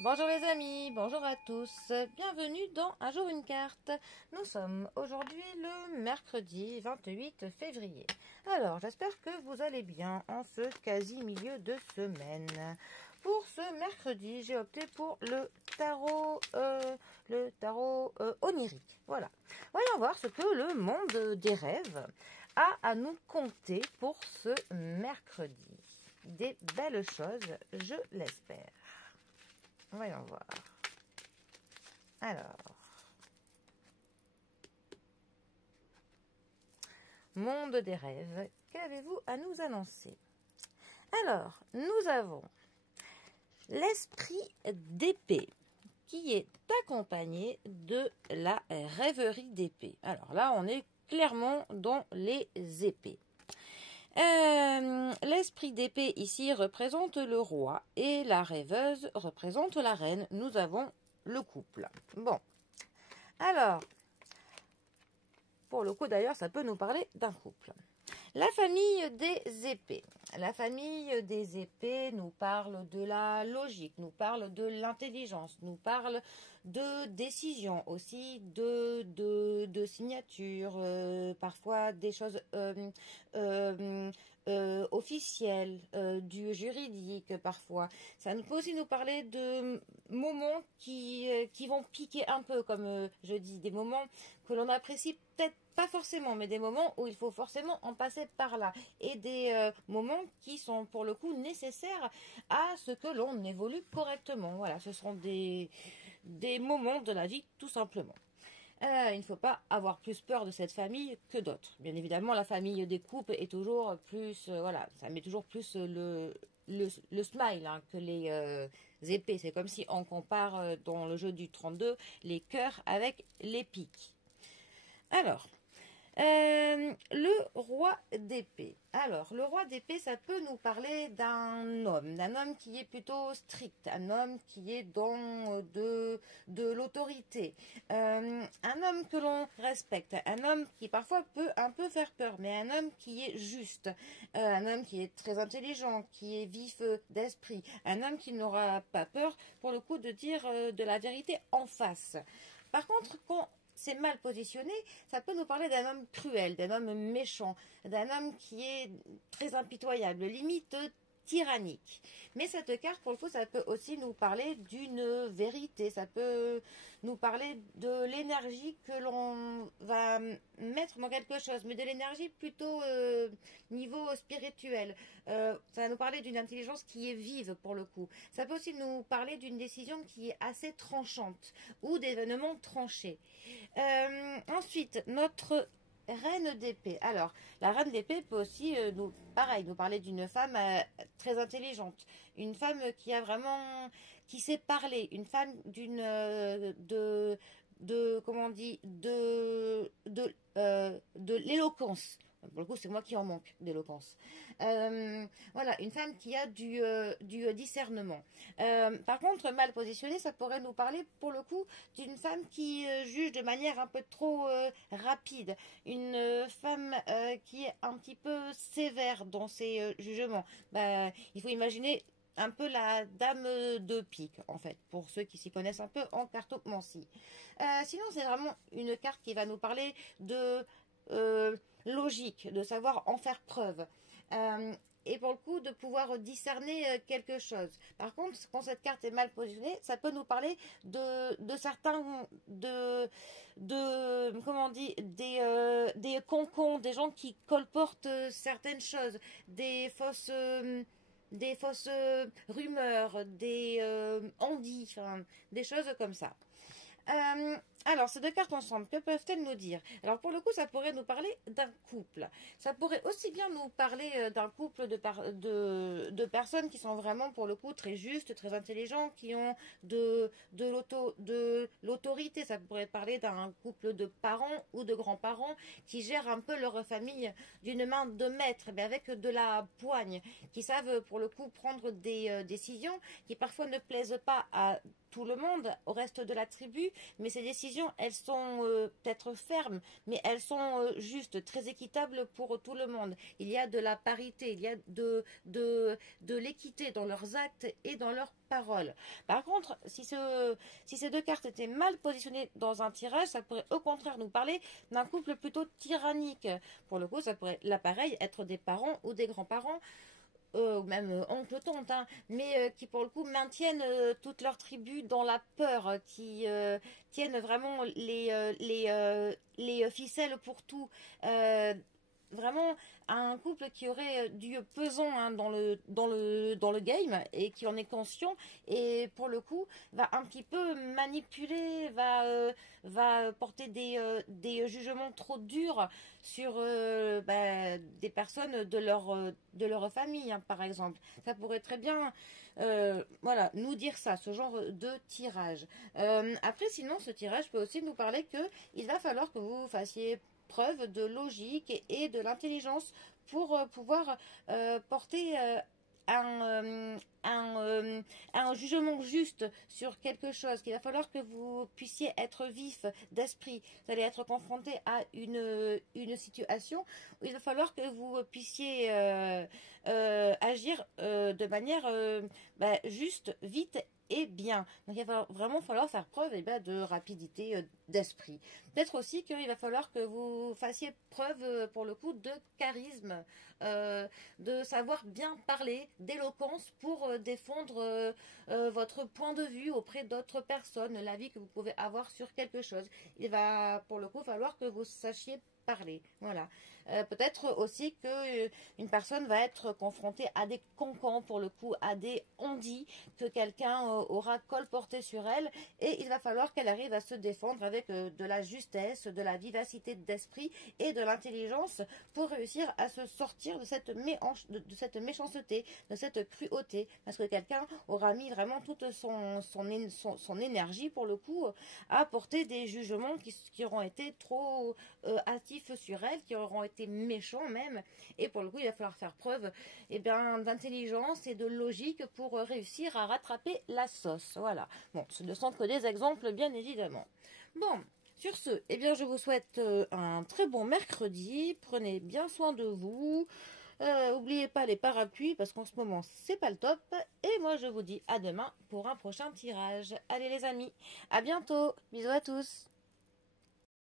Bonjour les amis, bonjour à tous, bienvenue dans Un jour une carte. Nous sommes aujourd'hui le mercredi 28 février. Alors j'espère que vous allez bien en ce quasi milieu de semaine. Pour ce mercredi, j'ai opté pour le tarot onirique. Voilà. Voyons voir ce que le monde des rêves a à nous conter pour ce mercredi. Des belles choses, je l'espère. Voyons voir. Alors. Monde des rêves, qu'avez-vous à nous annoncer? Alors, nous avons l'esprit d'épée qui est accompagné de la rêverie d'épée. Alors là, on est clairement dans les épées. L'esprit d'épée ici représente le roi et la rêveuse représente la reine. Nous avons le couple. Bon, alors, pour le coup d'ailleurs, ça peut nous parler d'un couple. La famille des épées. La famille des épées nous parle de la logique, nous parle de l'intelligence, nous parle de décision aussi, de signature, parfois des choses officielles, du juridique parfois. Ça peut aussi nous parler de moments qui vont piquer un peu, comme je dis, des moments que l'on apprécie peut-être pas forcément, mais des moments où il faut forcément en passer par là. Et des moments qui sont pour le coup nécessaires à ce que l'on évolue correctement. Voilà, ce seront des moments de la vie tout simplement. Il ne faut pas avoir plus peur de cette famille que d'autres. Bien évidemment, la famille des couples est toujours plus... voilà, ça met toujours plus le smile hein, que les épées. C'est comme si on compare dans le jeu du 32 les cœurs avec les piques. Alors, le roi d'épée. Alors, le roi d'épée, ça peut nous parler d'un homme qui est plutôt strict, un homme qui est dans de l'autorité, un homme que l'on respecte, un homme qui parfois peut un peu faire peur, mais un homme qui est juste, un homme qui est très intelligent, qui est vif d'esprit, un homme qui n'aura pas peur, pour le coup, de dire de la vérité en face. Par contre, quand c'est mal positionné, ça peut nous parler d'un homme cruel, d'un homme méchant, d'un homme qui est très impitoyable, limite tyrannique. Mais cette carte, pour le coup, ça peut aussi nous parler d'une vérité, ça peut nous parler de l'énergie que l'on va mettre dans quelque chose, mais de l'énergie plutôt niveau spirituel. Ça va nous parler d'une intelligence qui est vive, pour le coup. Ça peut aussi nous parler d'une décision qui est assez tranchante, ou d'événements tranchés. Ensuite, notre reine d'épée. Alors, la reine d'épée peut aussi, nous parler d'une femme très intelligente, une femme qui a vraiment, qui sait parler, une femme comment on dit, de l'éloquence. Pour le coup, c'est moi qui en manque d'éloquence. Voilà, une femme qui a du discernement. Par contre, mal positionnée, ça pourrait nous parler, pour le coup, d'une femme qui juge de manière un peu trop rapide. Une femme qui est un petit peu sévère dans ses jugements. Il faut imaginer un peu la dame de pique, en fait, pour ceux qui s'y connaissent un peu en cartomancie. Sinon, c'est vraiment une carte qui va nous parler de logique, de savoir en faire preuve. Et pour le coup, de pouvoir discerner quelque chose. Par contre, quand cette carte est mal positionnée, ça peut nous parler de certains, comment on dit, des concons, des gens qui colportent certaines choses, des fausses rumeurs, des on-dit, enfin, des choses comme ça. Alors, ces deux cartes ensemble, que peuvent-elles nous dire? Alors, pour le coup, ça pourrait nous parler d'un couple. Ça pourrait aussi bien nous parler d'un couple de personnes qui sont vraiment, pour le coup, très justes, très intelligents, qui ont de l'autorité. Ça pourrait parler d'un couple de parents ou de grands-parents qui gèrent un peu leur famille d'une main de maître, mais avec de la poigne, qui savent, pour le coup, prendre des décisions qui parfois ne plaisent pas à tout le monde, au reste de la tribu, mais ces décisions, elles sont peut-être fermes, mais elles sont justes, très équitables pour tout le monde. Il y a de la parité, il y a de l'équité dans leurs actes et dans leurs paroles. Par contre, si ces deux cartes étaient mal positionnées dans un tirage, ça pourrait au contraire nous parler d'un couple plutôt tyrannique. Pour le coup, ça pourrait, là pareil, être des parents ou des grands-parents, ou même oncle, tante, hein, mais qui pour le coup maintiennent toute leur tribu dans la peur, qui tiennent vraiment les ficelles pour tout. Euh, Vraiment un couple qui aurait du pesant, hein, dans le game et qui en est conscient et pour le coup va un petit peu manipuler, va porter des jugements trop durs sur des personnes de leur famille, hein, par exemple. Ça pourrait très bien voilà, nous dire ça, ce genre de tirage. Après, sinon, ce tirage peut aussi nous parler que il va falloir que vous fassiez preuve de logique et de l'intelligence pour pouvoir porter un jugement juste sur quelque chose, qu'il va falloir que vous puissiez être vif d'esprit. Vous allez être confronté à une situation où il va falloir que vous puissiez agir de manière juste, vite et bien. Donc il va vraiment falloir faire preuve de rapidité d'esprit. Peut-être aussi qu'il va falloir que vous fassiez preuve pour le coup de charisme, de savoir bien parler, d'éloquence pour défendre votre point de vue auprès d'autres personnes, l'avis que vous pouvez avoir sur quelque chose. Il va pour le coup falloir que vous sachiez parler. Voilà. Peut-être aussi que une personne va être confrontée à des cancans, pour le coup, à des on-dit, que quelqu'un aura colporté sur elle, et il va falloir qu'elle arrive à se défendre avec de la justesse, de la vivacité d'esprit et de l'intelligence pour réussir à se sortir de cette méchanceté, de cette cruauté, parce que quelqu'un aura mis vraiment toute son énergie, pour le coup, à porter des jugements qui auront été trop hâtifs sur elle, qui auront été méchants même, et pour le coup il va falloir faire preuve d'intelligence et de logique pour réussir à rattraper la sauce. Voilà, bon, ce ne sont que des exemples bien évidemment. Bon, sur ce, je vous souhaite un très bon mercredi, prenez bien soin de vous, oubliez pas les parapluies parce qu'en ce moment c'est pas le top, et moi je vous dis à demain pour un prochain tirage. Allez les amis, à bientôt, bisous à tous.